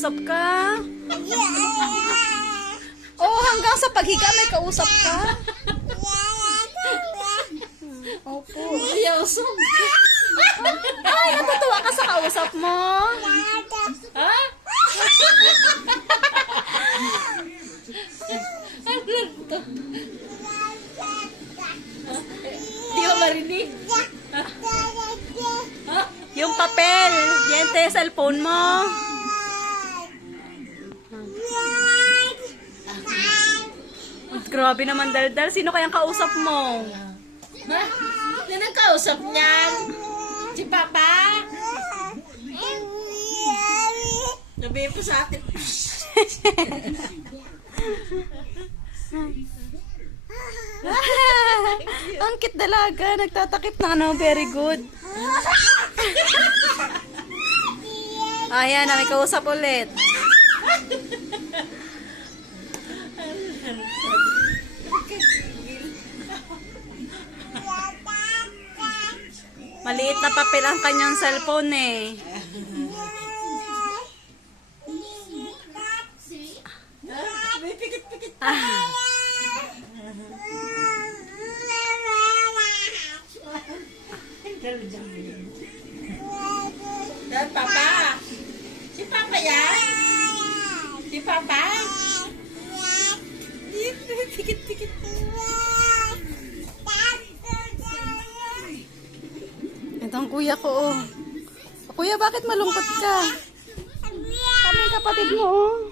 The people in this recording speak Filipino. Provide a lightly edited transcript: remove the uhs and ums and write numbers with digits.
kausap ka? Oh, hanggang sa paghiga may kausap ka? Opo. Ay, natutuwa ka sa kausap mo? Ha? Di ko marinig. Yung papel, yan tayo cellphone mo. Grabe naman, Daldal. Sino kayang kausap mo? Ma, yan ang kausap niyan. Si Papa. Nabihin po sa akin. Ang cute dalaga. Nagtatakip na ano. Very good. Ayan, may kausap ulit. Maliit na papel ang kanyang cellphone eh. May pikit-pikit. Dan Papa. Si Papa yan? Si Papa? Pikit-pikit. Ito ang kuya ko oh. Kuya, bakit malungkot ka? Kami kapatid mo oh.